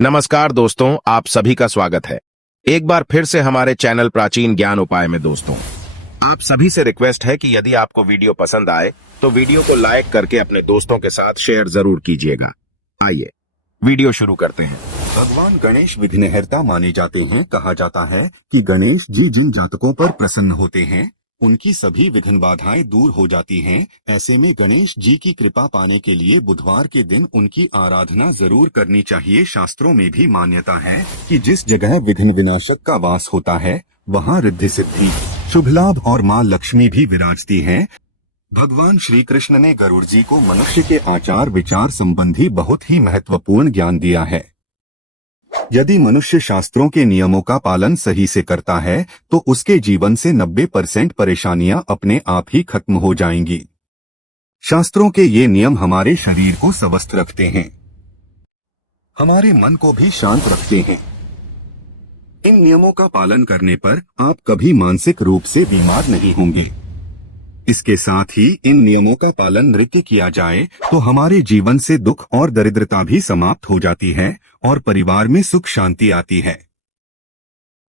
नमस्कार दोस्तों, आप सभी का स्वागत है एक बार फिर से हमारे चैनल प्राचीन ज्ञान उपाय में। दोस्तों, आप सभी से रिक्वेस्ट है कि यदि आपको वीडियो पसंद आए तो वीडियो को लाइक करके अपने दोस्तों के साथ शेयर जरूर कीजिएगा। आइए वीडियो शुरू करते हैं। भगवान गणेश विघ्नहर्ता माने जाते हैं। कहा जाता है कि गणेश जी जिन जातकों पर प्रसन्न होते हैं उनकी सभी विघ्न बाधाएं दूर हो जाती हैं। ऐसे में गणेश जी की कृपा पाने के लिए बुधवार के दिन उनकी आराधना जरूर करनी चाहिए। शास्त्रों में भी मान्यता है कि जिस जगह विघ्न विनाशक का वास होता है वहाँ रिद्धि सिद्धि, शुभ लाभ और माँ लक्ष्मी भी विराजती हैं। भगवान श्री कृष्ण ने गरुड़ जी को मनुष्य के आचार विचार संबंधी बहुत ही महत्वपूर्ण ज्ञान दिया है। यदि मनुष्य शास्त्रों के नियमों का पालन सही से करता है तो उसके जीवन से 90% परेशानियां अपने आप ही खत्म हो जाएंगी। शास्त्रों के ये नियम हमारे शरीर को स्वस्थ रखते हैं, हमारे मन को भी शांत रखते हैं। इन नियमों का पालन करने पर आप कभी मानसिक रूप से बीमार नहीं होंगे। इसके साथ ही इन नियमों का पालन नृत्य किया जाए तो हमारे जीवन से दुख और दरिद्रता भी समाप्त हो जाती है और परिवार में सुख शांति आती है।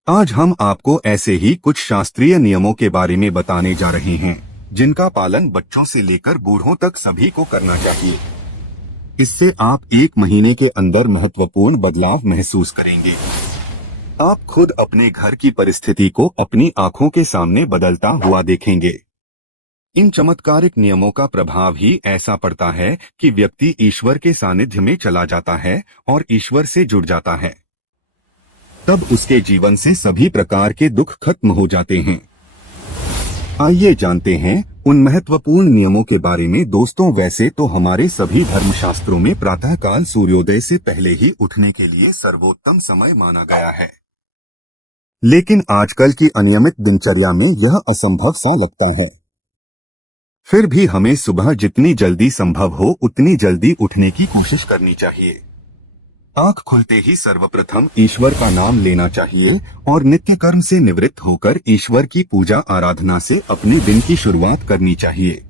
आज हम आपको ऐसे ही कुछ शास्त्रीय नियमों के बारे में बताने जा रहे हैं जिनका पालन बच्चों से लेकर बूढ़ों तक सभी को करना चाहिए। इससे आप 1 महीने के अंदर महत्वपूर्ण बदलाव महसूस करेंगे। आप खुद अपने घर की परिस्थिति को अपनी आंखों के सामने बदलता हुआ देखेंगे। इन चमत्कारिक नियमों का प्रभाव ही ऐसा पड़ता है कि व्यक्ति ईश्वर के सानिध्य में चला जाता है और ईश्वर से जुड़ जाता है। तब उसके जीवन से सभी प्रकार के दुख खत्म हो जाते हैं। आइए जानते हैं उन महत्वपूर्ण नियमों के बारे में। दोस्तों, वैसे तो हमारे सभी धर्मशास्त्रों में प्रातःकाल सूर्योदय से पहले ही उठने के लिए सर्वोत्तम समय माना गया है, लेकिन आजकल की अनियमित दिनचर्या में यह असंभव सा लगता है। फिर भी हमें सुबह जितनी जल्दी संभव हो उतनी जल्दी उठने की कोशिश करनी चाहिए। आंख खुलते ही सर्वप्रथम ईश्वर का नाम लेना चाहिए और नित्य कर्म से निवृत्त होकर ईश्वर की पूजा आराधना से अपने दिन की शुरुआत करनी चाहिए।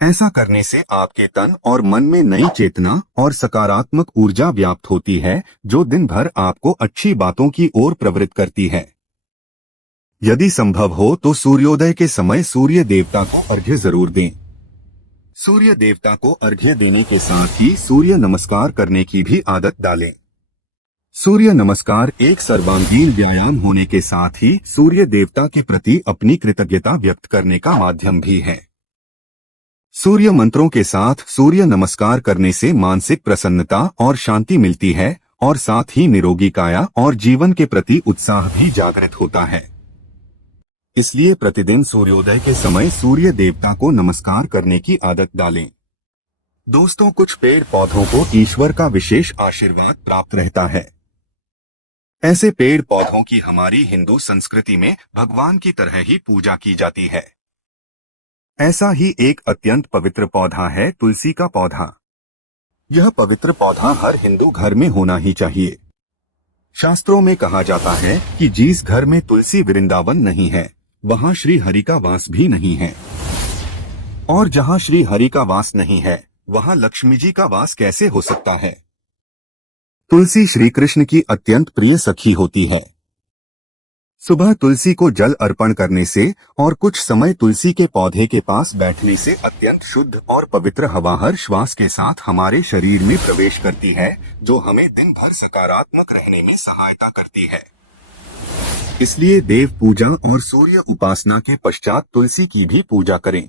ऐसा करने से आपके तन और मन में नई चेतना और सकारात्मक ऊर्जा व्याप्त होती है जो दिन भर आपको अच्छी बातों की ओर प्रवृत्त करती है। यदि संभव हो तो सूर्योदय के समय सूर्य देवता को अर्घ्य जरूर दें। सूर्य देवता को अर्घ्य देने के साथ ही सूर्य नमस्कार करने की भी आदत डालें। सूर्य नमस्कार एक सर्वांगीण व्यायाम होने के साथ ही सूर्य देवता के प्रति अपनी कृतज्ञता व्यक्त करने का माध्यम भी है। सूर्य मंत्रों के साथ सूर्य नमस्कार करने से मानसिक प्रसन्नता और शांति मिलती है और साथ ही निरोगी काया और जीवन के प्रति उत्साह भी जागृत होता है। इसलिए प्रतिदिन सूर्योदय के समय सूर्य देवता को नमस्कार करने की आदत डालें। दोस्तों, कुछ पेड़ पौधों को ईश्वर का विशेष आशीर्वाद प्राप्त रहता है। ऐसे पेड़ पौधों की हमारी हिंदू संस्कृति में भगवान की तरह ही पूजा की जाती है। ऐसा ही एक अत्यंत पवित्र पौधा है तुलसी का पौधा। यह पवित्र पौधा हर हिंदू घर में होना ही चाहिए। शास्त्रों में कहा जाता है कि जिस घर में तुलसी वृंदावन नहीं है वहाँ श्री हरि का वास भी नहीं है, और जहाँ श्री हरि का वास नहीं है वहाँ लक्ष्मी जी का वास कैसे हो सकता है। तुलसी श्री कृष्ण की अत्यंत प्रिय सखी होती है। सुबह तुलसी को जल अर्पण करने से और कुछ समय तुलसी के पौधे के पास बैठने से अत्यंत शुद्ध और पवित्र हवा हर श्वास के साथ हमारे शरीर में प्रवेश करती है, जो हमें दिन भर सकारात्मक रहने में सहायता करती है। इसलिए देव पूजा और सूर्य उपासना के पश्चात तुलसी की भी पूजा करें।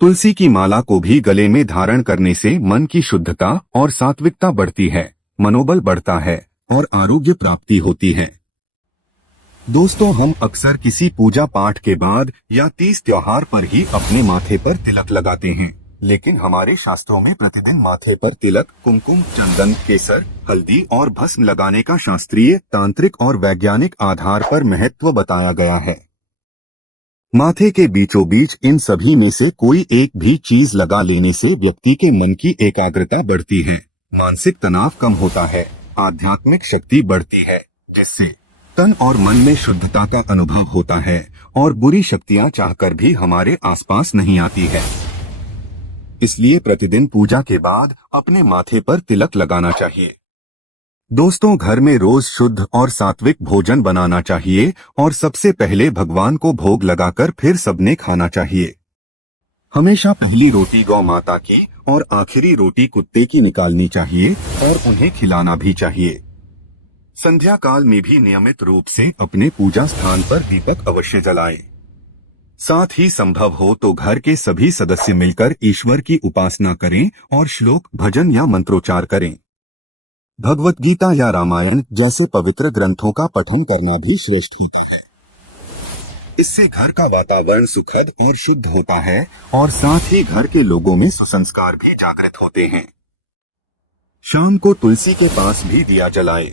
तुलसी की माला को भी गले में धारण करने से मन की शुद्धता और सात्विकता बढ़ती है, मनोबल बढ़ता है और आरोग्य प्राप्ति होती है। दोस्तों, हम अक्सर किसी पूजा पाठ के बाद या तीज त्योहार पर ही अपने माथे पर तिलक लगाते हैं, लेकिन हमारे शास्त्रों में प्रतिदिन माथे पर तिलक, कुमकुम, चंदन, केसर, हल्दी और भस्म लगाने का शास्त्रीय, तांत्रिक और वैज्ञानिक आधार पर महत्व बताया गया है। माथे के बीचों बीच इन सभी में से कोई एक भी चीज लगा लेने से व्यक्ति के मन की एकाग्रता बढ़ती है, मानसिक तनाव कम होता है, आध्यात्मिक शक्ति बढ़ती है, जिससे तन और मन में शुद्धता का अनुभव होता है और बुरी शक्तियां चाहकर भी हमारे आसपास नहीं आती है। इसलिए प्रतिदिन पूजा के बाद अपने माथे पर तिलक लगाना चाहिए। दोस्तों, घर में रोज शुद्ध और सात्विक भोजन बनाना चाहिए और सबसे पहले भगवान को भोग लगाकर फिर सबने खाना चाहिए। हमेशा पहली रोटी गौ माता की और आखिरी रोटी कुत्ते की निकालनी चाहिए और उन्हें खिलाना भी चाहिए। संध्या काल में भी नियमित रूप से अपने पूजा स्थान पर दीपक अवश्य जलाएं। साथ ही संभव हो तो घर के सभी सदस्य मिलकर ईश्वर की उपासना करें और श्लोक, भजन या मंत्रोच्चार करें। भगवत गीता या रामायण जैसे पवित्र ग्रंथों का पठन करना भी श्रेष्ठ होता है। इससे घर का वातावरण सुखद और शुद्ध होता है और साथ ही घर के लोगों में सुसंस्कार भी जागृत होते हैं। शाम को तुलसी के पास भी दिया जलाए।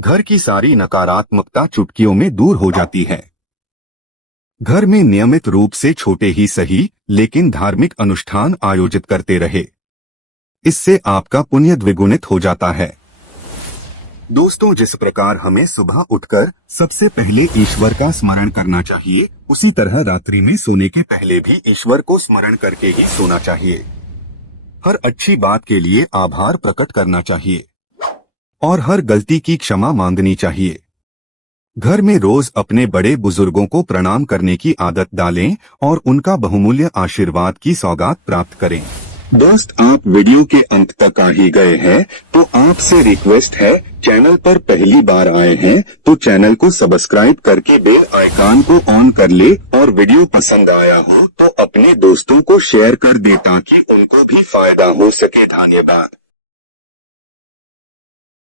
घर की सारी नकारात्मकता चुटकियों में दूर हो जाती है। घर में नियमित रूप से छोटे ही सही लेकिन धार्मिक अनुष्ठान आयोजित करते रहे। इससे आपका पुण्य द्विगुणित हो जाता है। दोस्तों, जिस प्रकार हमें सुबह उठकर सबसे पहले ईश्वर का स्मरण करना चाहिए, उसी तरह रात्रि में सोने के पहले भी ईश्वर को स्मरण करके ही सोना चाहिए। हर अच्छी बात के लिए आभार प्रकट करना चाहिए और हर गलती की क्षमा मांगनी चाहिए। घर में रोज अपने बड़े बुजुर्गों को प्रणाम करने की आदत डालें और उनका बहुमूल्य आशीर्वाद की सौगात प्राप्त करें। दोस्त, आप वीडियो के अंत तक आ ही गए हैं तो आपसे रिक्वेस्ट है, चैनल पर पहली बार आए हैं तो चैनल को सब्सक्राइब करके बेल आइकन को ऑन कर ले और वीडियो पसंद आया हो तो अपने दोस्तों को शेयर कर दे ताकि उनको भी फायदा हो सके। धन्यवाद।